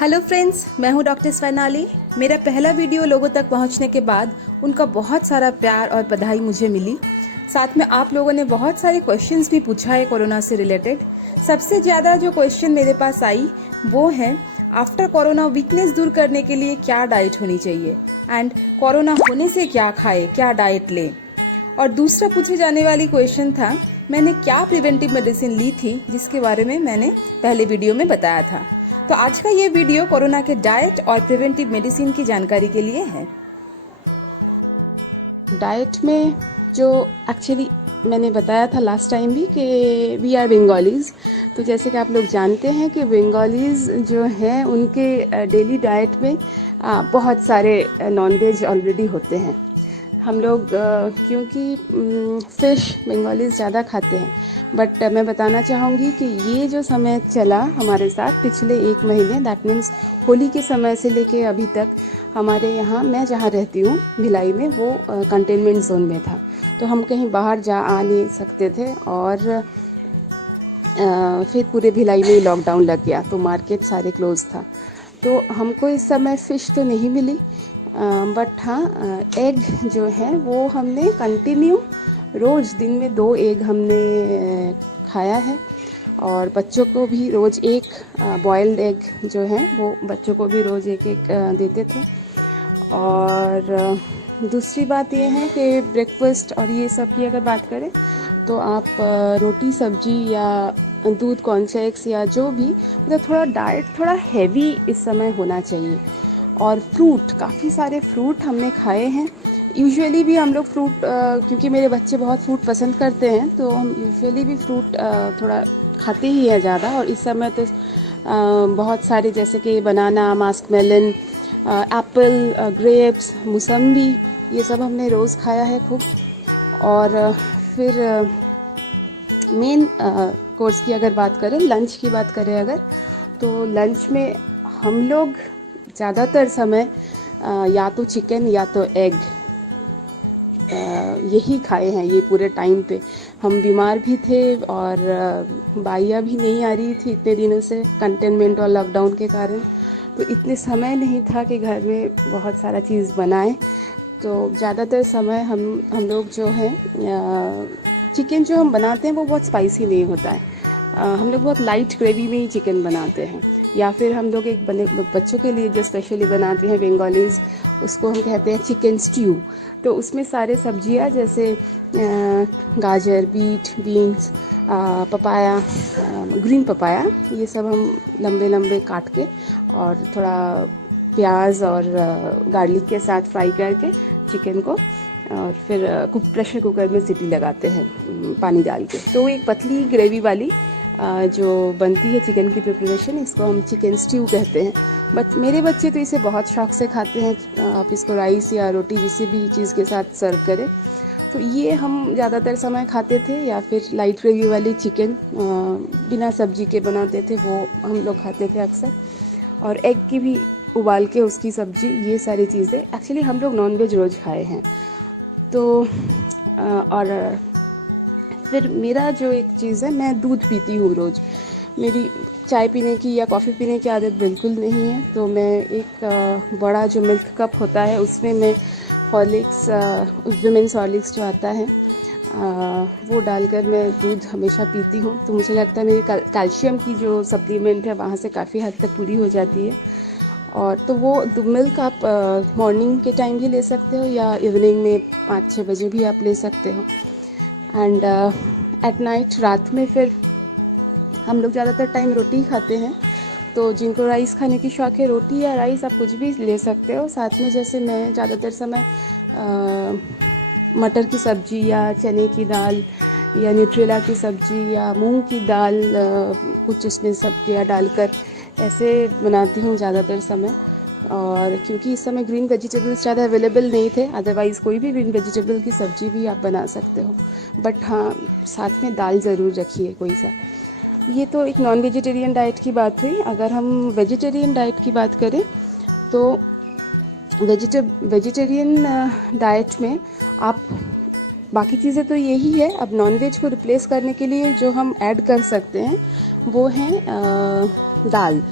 Hello friends, मैं हूं doctor Swarnali. मेरा पहला वीडियो लोगों तक पहुंचने के बाद उनका बहुत सारा प्यार और बधाई मुझे मिली। साथ में आप लोगों ने बहुत सारे क्वेश्चंस भी पूछा है कोरोना से रिलेटेड। सबसे ज़्यादा जो क्वेश्चन मेरे पास आई वो है आफ्टर कोरोना वीकनेस दूर करने के लिए क्या डाइट होनी चाहिए एंड कोरोना होने से क्या खाए, क्या डाइट ले। और दूसरा पूछे जाने वाली क्वेश्चन था मैंने क्या प्रिवेंटिव मेडिसिन ली थी, जिसके बारे में मैंने पहले वीडियो में बताया था। तो आज का ये वीडियो कोरोना के डाइट और प्रिवेंटिव मेडिसिन की जानकारी के लिए है। डाइट में जो एक्चुअली मैंने बताया था लास्ट टाइम भी कि वी आर बंगालीज़। तो जैसे कि आप लोग जानते हैं कि बंगालीज़ जो हैं उनके डेली डाइट में बहुत सारे नॉनवेज ऑलरेडी होते हैं। हम लोग क्योंकि फ़िश बंगालीज़ ज़्यादा खाते हैं, बट मैं बताना चाहूँगी कि ये जो समय चला हमारे साथ पिछले 1 महीने, दैट मीन्स होली के समय से लेके अभी तक हमारे यहाँ, मैं जहाँ रहती हूँ भिलाई में, वो कंटेनमेंट जोन में था। तो हम कहीं बाहर जा आ नहीं सकते थे और फिर पूरे भिलाई में लॉकडाउन लग गया, तो मार्केट सारे क्लोज था। तो हमको इस समय फ़िश तो नहीं मिली, बट हाँ एग जो है वो हमने कंटिन्यू रोज़ दिन में 2 एग हमने खाया है। और बच्चों को भी रोज़ एक बॉइल्ड एग जो है वो बच्चों को भी रोज़ एक एक देते थे। और दूसरी बात ये है कि ब्रेकफास्ट और ये सब की अगर बात करें तो आप रोटी सब्जी या दूध कॉर्नफ्लेक्स या जो भी, मतलब थोड़ा डाइट थोड़ा हैवी इस समय होना चाहिए। और फ्रूट, काफ़ी सारे फ्रूट हमने खाए हैं। यूजुअली भी हम लोग फ्रूट, क्योंकि मेरे बच्चे बहुत फ्रूट पसंद करते हैं, तो हम यूजुअली भी फ्रूट थोड़ा खाते ही हैं ज़्यादा। और इस समय तो बहुत सारे, जैसे कि बनाना, मास्क मेलन, एप्पल, ग्रेप्स, मौसम्बी, ये सब हमने रोज़ खाया है खूब। और फिर मेन कोर्स की अगर बात करें, लंच की बात करें अगर, तो लंच में हम लोग ज़्यादातर समय या तो चिकन या तो एग यही खाए हैं ये पूरे टाइम पे। हम बीमार भी थे और बाइयाँ भी नहीं आ रही थी इतने दिनों से कंटेनमेंट और लॉकडाउन के कारण। तो इतने समय नहीं था कि घर में बहुत सारा चीज़ बनाएं। तो ज़्यादातर समय हम लोग जो है चिकन जो हम बनाते हैं वो बहुत स्पाइसी नहीं होता है। हम लोग बहुत लाइट ग्रेवी में ही चिकन बनाते हैं। या फिर हम लोग एक बच्चों के लिए जो स्पेशली बनाते हैं बंगालीज़, उसको हम कहते हैं चिकन स्ट्यू। तो उसमें सारे सब्जियां जैसे गाजर, beet, beans, papaya, green papaya, ये सब हम लंबे लंबे काट के और थोड़ा प्याज और गार्लिक के साथ फ्राई करके चिकन को, और फिर प्रेशर कुकर में सीटी लगाते हैं पानी डाल के। तो एक पतली ग्रेवी वाली जो बनती है चिकन की प्रिपरेशन, इसको हम चिकन स्ट्यू कहते हैं। बट मेरे बच्चे तो इसे बहुत शौक से खाते हैं। आप इसको राइस या रोटी किसी भी चीज़ के साथ सर्व करें। तो ये हम ज़्यादातर समय खाते थे। या फिर लाइट ग्रेवी वाली चिकन बिना सब्जी के बनाते थे, वो हम लोग खाते थे अक्सर। और एग की भी उबाल के उसकी सब्जी, ये सारी चीज़ें एक्चुअली हम लोग नॉनवेज रोज़ खाए हैं। तो और फिर मेरा जो एक चीज़ है, मैं दूध पीती हूँ रोज़। मेरी चाय पीने की या कॉफ़ी पीने की आदत बिल्कुल नहीं है। तो मैं एक बड़ा जो मिल्क कप होता है उसमें मैं हॉर्लिक्स, वुमेन्स हॉर्लिक्स जो आता है, वो डालकर मैं दूध हमेशा पीती हूँ। तो मुझे लगता है मेरी कैल्शियम की जो सप्लीमेंट है वहाँ से काफ़ी हद तक पूरी हो जाती है। और तो वो मिल्क आप मॉर्निंग के टाइम भी ले सकते हो या इवनिंग में 5-6 बजे भी आप ले सकते हो। एंड एट नाइट, रात में फिर हम लोग ज़्यादातर टाइम रोटी खाते हैं। तो जिनको राइस खाने की शौक़ है, रोटी या राइस आप कुछ भी ले सकते हो। साथ में जैसे मैं ज़्यादातर समय मटर की सब्ज़ी या चने की दाल या न्यूट्रेला की सब्ज़ी या मूंग की दाल, कुछ उसमें सब्जियाँ डालकर ऐसे बनाती हूँ ज़्यादातर समय। और क्योंकि इस समय ग्रीन वेजिटेबल्स ज़्यादा अवेलेबल नहीं थे, अदरवाइज़ कोई भी ग्रीन वेजिटेबल की सब्ज़ी भी आप बना सकते हो। बट हाँ, साथ में दाल ज़रूर रखिए कोई सा। ये तो एक नॉन वेजिटेरियन डाइट की बात हुई। अगर हम वेजिटेरियन डाइट की बात करें तो वेजिटेरियन डाइट में आप, बाकी चीज़ें तो यही है। अब नॉनवेज को रिप्लेस करने के लिए जो हम ऐड कर सकते हैं वो है दाल,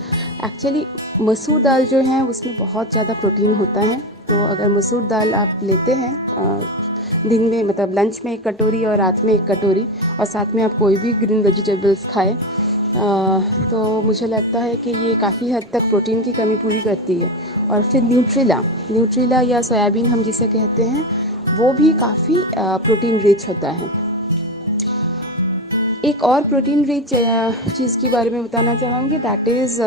एक्चुअली मसूर दाल जो है उसमें बहुत ज़्यादा प्रोटीन होता है। तो अगर मसूर दाल आप लेते हैं दिन में, मतलब लंच में 1 कटोरी और रात में 1 कटोरी, और साथ में आप कोई भी ग्रीन वेजिटेबल्स खाएं, तो मुझे लगता है कि ये काफ़ी हद तक प्रोटीन की कमी पूरी करती है। और फिर न्यूट्रिला या सोयाबीन हम जिसे कहते हैं, वो भी काफ़ी प्रोटीन रिच होता है। एक और प्रोटीन रिच चीज़ के बारे में बताना चाहूँगी, दैट इज़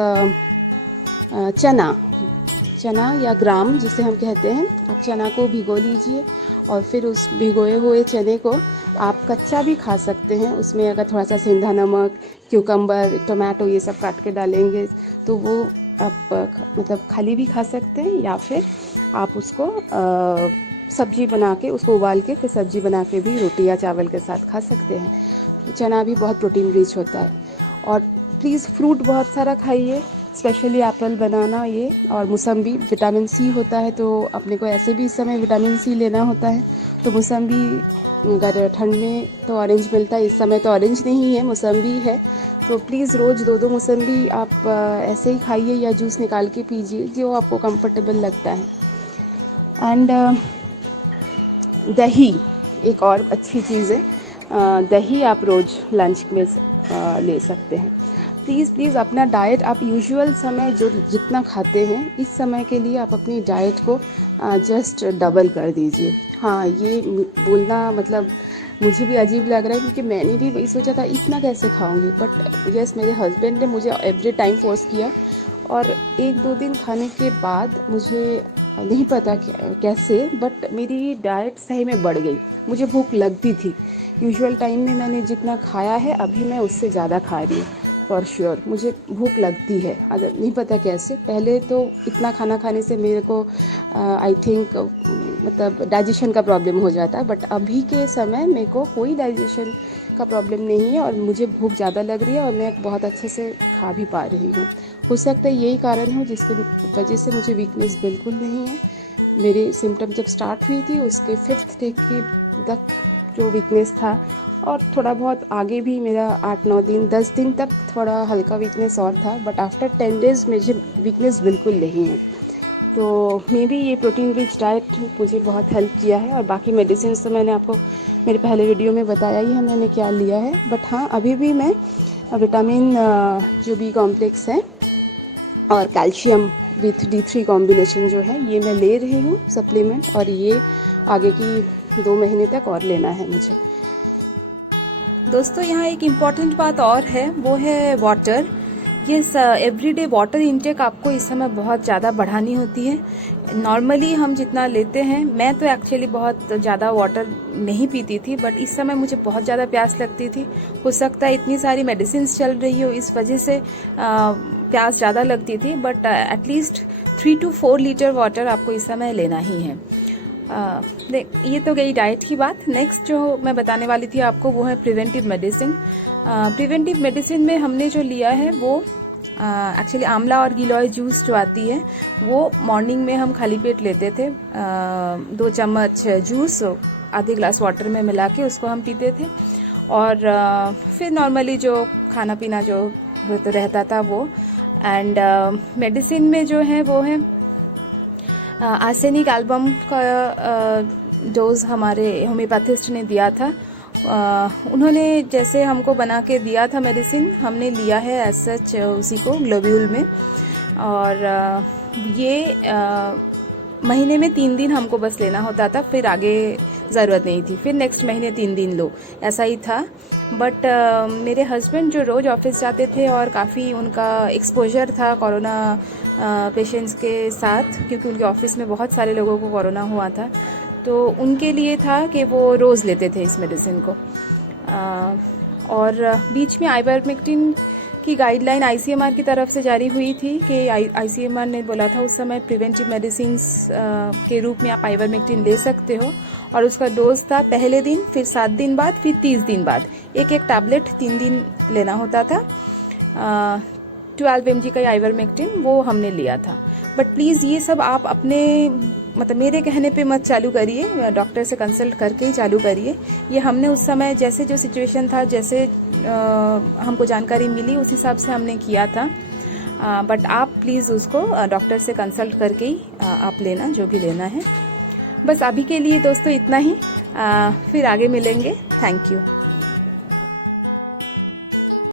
चना या ग्राम जिसे हम कहते हैं। आप चना को भिगो लीजिए और फिर उस भिगोए हुए चने को आप कच्चा भी खा सकते हैं। उसमें अगर थोड़ा सा सेंधा नमक, क्यूकम्बर, टोमेटो ये सब काट के डालेंगे तो वो आप मतलब खाली भी खा सकते हैं, या फिर आप उसको सब्जी बना के, उसको उबाल के फिर सब्जी बना के भी रोटी या चावल के साथ खा सकते हैं। चना भी बहुत प्रोटीन रिच होता है। और प्लीज़ फ्रूट बहुत सारा खाइए, स्पेशली एप्पल, बनाना ये, और मौसम्बी। विटामिन सी होता है तो अपने को ऐसे भी इस समय विटामिन सी लेना होता है। तो मौसम्बी, अगर ठंड में तो ऑरेंज मिलता है, इस समय तो ऑरेंज नहीं है, मौसम्बी है। तो प्लीज़ रोज़ 2-2 मौसम्बी आप ऐसे ही खाइए या जूस निकाल के पीजिए, जो आपको कंफर्टेबल लगता है। एंड दही एक और अच्छी चीज़ है। दही आप रोज़ लंच में ले सकते हैं। प्लीज़ अपना डाइट आप यूजुअल समय जो जितना खाते हैं, इस समय के लिए आप अपनी डाइट को जस्ट डबल कर दीजिए। हाँ, ये बोलना मतलब मुझे भी अजीब लग रहा है, क्योंकि मैंने भी वही सोचा था इतना कैसे खाऊंगी, बट यस, मेरे हस्बैंड ने मुझे एवरी टाइम फोर्स किया, और 1-2 दिन खाने के बाद मुझे नहीं पता कैसे, बट मेरी डाइट सही में बढ़ गई। मुझे भूख लगती थी। यूजुअल टाइम में मैंने जितना खाया है, अभी मैं उससे ज़्यादा खा रही हूँ फॉर श्योर। मुझे भूख लगती है, अगर नहीं पता कैसे। पहले तो इतना खाना खाने से मेरे को आई थिंक मतलब डाइजेशन का प्रॉब्लम हो जाता है, बट अभी के समय मेरे को कोई डाइजेशन का प्रॉब्लम नहीं है, और मुझे भूख ज़्यादा लग रही है, और मैं बहुत अच्छे से खा भी पा रही हूँ। हो सकता है यही कारण हो जिसके वजह से मुझे वीकनेस बिल्कुल नहीं है। मेरे सिम्टम जब स्टार्ट हुई थी, उसके 5th डे की तक जो वीकनेस था, और थोड़ा बहुत आगे भी मेरा 8-9 दिन 10 दिन तक थोड़ा हल्का वीकनेस और था, बट आफ्टर 10 डेज़ मुझे वीकनेस बिल्कुल नहीं है। तो मे बी ये प्रोटीन रिच डाइट मुझे बहुत हेल्प किया है। और बाकी मेडिसिन तो मैंने आपको मेरे पहले वीडियो में बताया ही है मैंने क्या लिया है। बट हाँ, अभी भी मैं विटामिन जो बी कॉम्प्लेक्स है और कैल्शियम विथ D3 कॉम्बिनेशन जो है, ये मैं ले रही हूँ सप्लीमेंट, और ये आगे की 2 महीने तक और लेना है मुझे। दोस्तों, यहाँ एक इम्पॉर्टेंट बात और है, वो है वाटर। ये एवरीडे वाटर इनटेक आपको इस समय बहुत ज़्यादा बढ़ानी होती है। नॉर्मली हम जितना लेते हैं, मैं तो एक्चुअली बहुत ज़्यादा वाटर नहीं पीती थी, बट इस समय मुझे बहुत ज़्यादा प्यास लगती थी। हो सकता है इतनी सारी मेडिसिन चल रही हो, इस वजह से प्यास ज़्यादा लगती थी, but at least 3 to 4 litre water आपको इस समय लेना ही है। ये तो गई डाइट की बात। नेक्स्ट जो मैं बताने वाली थी आपको, वो है प्रिवेंटिव मेडिसिन। प्रिवेंटिव मेडिसिन में हमने जो लिया है वो एक्चुअली आंवला और गिलोय जूस जो आती है, वो मॉर्निंग में हम खाली पेट लेते थे। 2 चम्मच जूस आधे ग्लास वाटर में मिला के उसको हम पीते थे, और फिर नॉर्मली जो खाना पीना जो रहता था वो। एंड मेडिसिन में जो है वो है आर्सेनिक एल्बम का डोज हमारे होम्योपैथिस्ट ने दिया था। उन्होंने जैसे हमको बना के दिया था मेडिसिन, हमने लिया है एज सच उसी को ग्लोब्यूल में। और ये महीने में 3 दिन हमको बस लेना होता था, फिर आगे ज़रूरत नहीं थी, फिर नेक्स्ट महीने 3 दिन लो, ऐसा ही था। बट मेरे हस्बैंड जो रोज़ ऑफिस जाते थे और काफ़ी उनका एक्सपोजर था कोरोना पेशेंट्स के साथ, क्योंकि उनके ऑफिस में बहुत सारे लोगों को कोरोना हुआ था, तो उनके लिए था कि वो रोज़ लेते थे इस मेडिसिन को। और बीच में आइवरमेक्टिन की गाइडलाइन ICMR की तरफ से जारी हुई थी कि ICMR ने बोला था उस समय प्रिवेंटिव मेडिसिन के रूप में आप आइवरमेक्टिन ले सकते हो, और उसका डोज था पहले दिन, फिर 7 दिन बाद, फिर 30 दिन बाद एक टैबलेट 3 दिन लेना होता था। 12 mg का आइवरमेक्टिन वो हमने लिया था। बट प्लीज़ ये सब आप अपने मतलब मेरे कहने पे मत चालू करिए, डॉक्टर से कंसल्ट करके ही चालू करिए। ये हमने उस समय जैसे जो सिचुएशन था, जैसे हमको जानकारी मिली, उस हिसाब से हमने किया था। बट आप प्लीज़ उसको डॉक्टर से कंसल्ट करके ही आप लेना जो भी लेना है। बस अभी के लिए दोस्तों इतना ही, फिर आगे मिलेंगे। Thank you.